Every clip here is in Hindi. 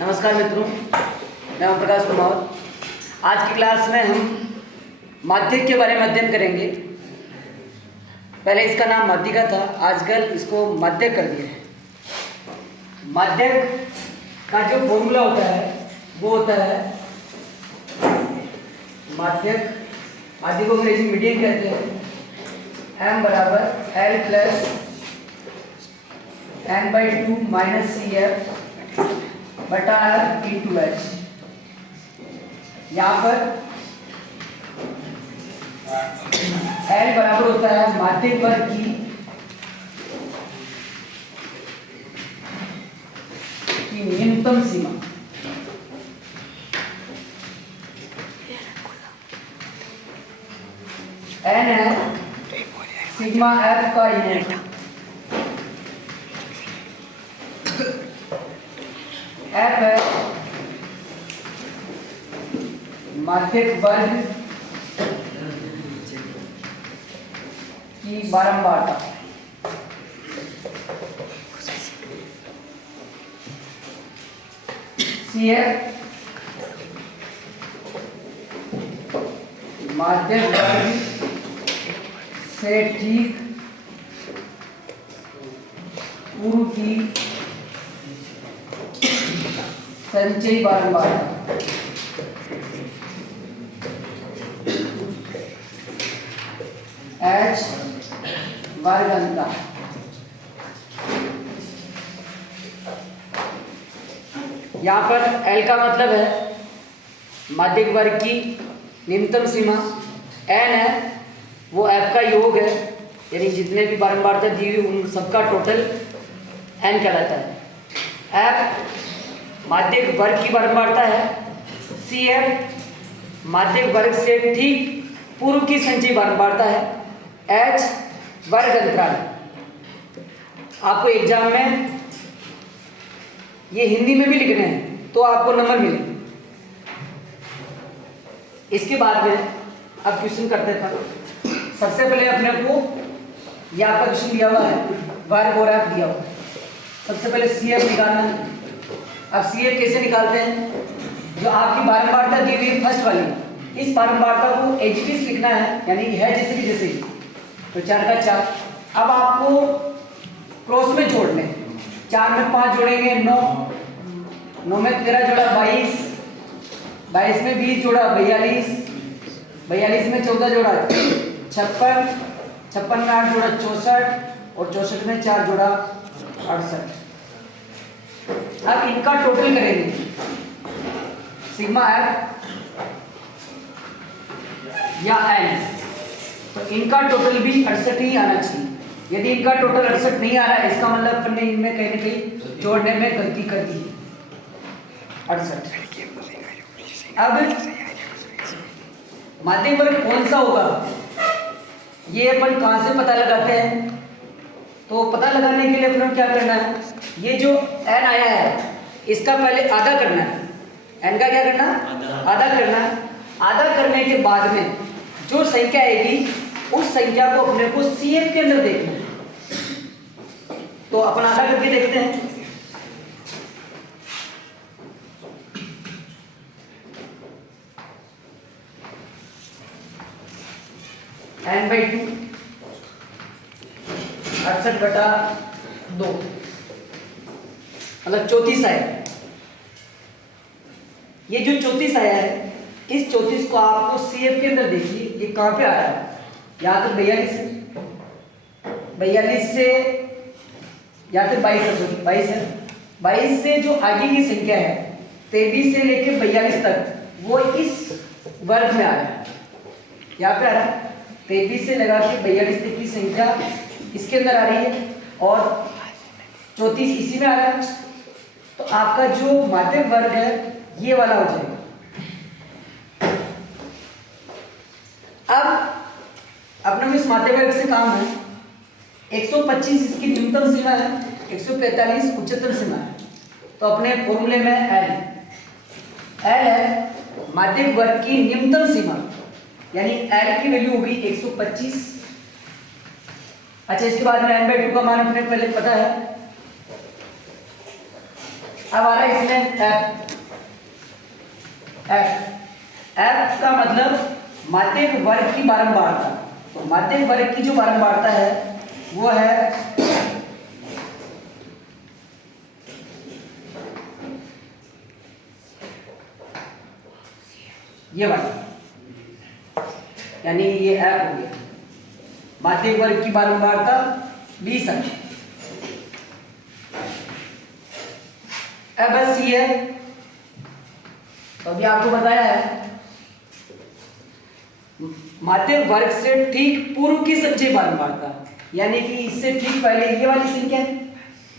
नमस्कार मित्रों, मैं ओम प्रकाश कुमार। आज की क्लास में हम माध्यक के बारे में अध्ययन करेंगे। पहले इसका नाम माध्यिका था, आजकल इसको माध्यक कर दिया है। माध्यक का जो फॉर्मूला होता है वो होता है माध्यक को अंग्रेजी मीडियम कहते हैं। m बराबर l plus n/2 minus CF बटा R इंटू H। यहाँ पर L बराबर होता है माध्यक वर्ग की न्यूनतम सीमा। N है सिग्मा F का यूनिट। F है माध्यक वर्ग की बारंबारता। CF माध्यक वर्ग से ठीक पूर्व की संचयी बारंबारता। H वर्ग अंतर। यहाँ पर L का मतलब है माध्यक वर्ग की न्यूनतम सीमा। N है वो F का योग है, यानी जितने भी बारंबारता दी हुई उन सबका टोटल N कहलाता है। F माध्यक वर्ग की बारंबारता है। CF माध्यक वर्ग से ठीक पूर्व की संचयी बारंबारता है। H वर्ग अंतराल। आपको एग्जाम में ये हिंदी में भी लिखने हैं तो आपको नंबर मिलेंगे। इसके बाद में अब क्वेश्चन करते थे। सबसे पहले अपने को ये आपका क्वेश्चन दिया हुआ है, वर्ग और F दिया हुआ है। सबसे पहले CF निकालना है। अब CF कैसे निकालते हैं? जो आपकी बारंबारता दी हुई फर्स्ट वाली, इस बारंबारता को एज इट इज लिखना है, यानी है जैसे कि जैसे। तो 4 का 4। अब आपको क्रॉस में जोड़ने, 4 में 5 जोड़ेंगे 9, 9 में 13 जोड़ा 22, 22 में 20 जोड़ा 42, 42 में 14 जोड़ा 56, 56 में 8 जोड़ा 64 और 64 में 4 जोड़ा 68। अब इनका टोटल करेंगे सिग्मा F या N, तो इनका टोटल भी 68 ही आना चाहिए। यदि इनका टोटल 68 नहीं आ रहा है, इसका मतलब अपन ने इनमें कहीं ना कहीं जोड़ने में गलती कर दी है। 68। अब माध्यक वर्ग कौन सा होगा ये अपन कहाँ से पता लगाते हैं? तो पता लगाने के लिए अपन को क्या करना है, ये जो n आया है इसका पहले आधा करना है। n का क्या करना? आधा करना है। आधा करने के बाद में जो संख्या आएगी उस संख्या को अपने को CF के अंदर देखना है। तो अपन आधा करके देखते हैं। n/2 68 बटा 2 मतलब 34 आया। ये जो 34 आया है, इस 34 को आपको CF के अंदर देखिए, ये कहाँ पे आ रहा है? या तो 42 से, 42 से या फिर 22 है, 22 है। 22 से जो आगे की संख्या है 23 से लेकर 42 तक, वो इस वर्ग में आ रहा है। यहाँ पे आ रहा है 23 से लगा के 42 तक की संख्या इसके अंदर आ रही है और 34 इसी में आ रहा है। तो आपका जो माध्यक वर्ग है ये वाला हो जाएगा। अब अपने इस माध्यक वर्ग से काम है। 125 इसकी न्यूनतम सीमा है, 145 उच्चतम सीमा है। तो अपने फॉर्मूले में L है माध्यक वर्ग की न्यूनतम सीमा, यानी L की वैल्यू होगी 125। अच्छा, इसके बाद में n/2 का मान अपने पहले पता है। अब आ रहा है इसमें एफ। एफ का मतलब माध्यक वर्ग की बारंबारता। तो माध्यक वर्ग की जो बारंबारता है वो है ये वाला, यानी ये एफ हो गया। माध्यक वर्ग की बारंबारता 20 है। अब बस ये है, तो अभी आपको बताया है माध्यक वर्ग से ठीक पूर्व की संचयी बारंबारता, यानी कि इससे ठीक पहले ये वाली संख्या है,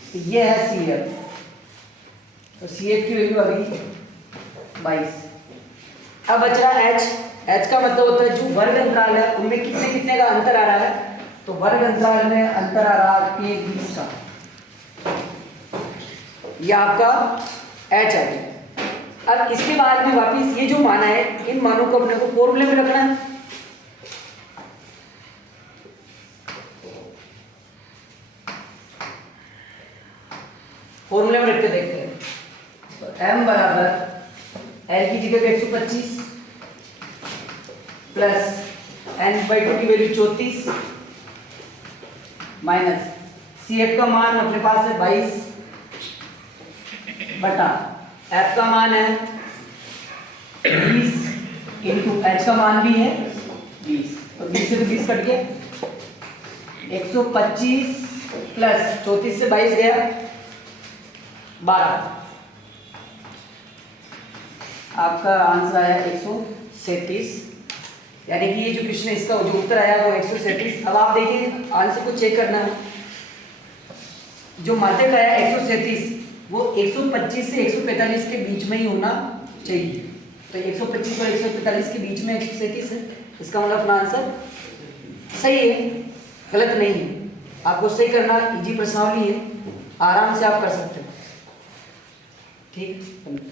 तो ये है सी एफ। तो सी एफ की वैल्यू अभी 22। अब बच रहा एच। एच का मतलब होता है जो वर्ग अंतराल है उनमें कितने कितने का अंतर आ रहा है। तो वर्ग अंतराल में अंतर आ रहा है आपके 20 का, ये आपका एच है। अब इसके बाद में वापिस ये जो माना है इन मानों को अपने को फॉर्मूले में रखना है। फॉर्मूले में रख के देखते हैं। तो m बराबर l की जगह पे 125 प्लस n/2 की वैल्यू 34 माइनस सी एफ का मान अपने पास है 22 बटा f का मान है 20 इंटू h का मान भी है 20। तो 20 से 20 कट गया, 125 प्लस 34 से 22 गया 12। आपका आंसर आया 137, यानी कि ये जो क्वेश्चन है इसका जो उत्तर आया वो 137। अब आप देखिए आंसर को चेक करना है। जो माध्यक आया 137 वो 125 से 145 के बीच में ही होना चाहिए। तो 125 और 145 के बीच में 137 है, इसका मतलब अपना आंसर सही है, गलत नहीं है। आपको सही करना, इजी प्रश्नावली है, आराम से आप कर सकते हो। ठीक।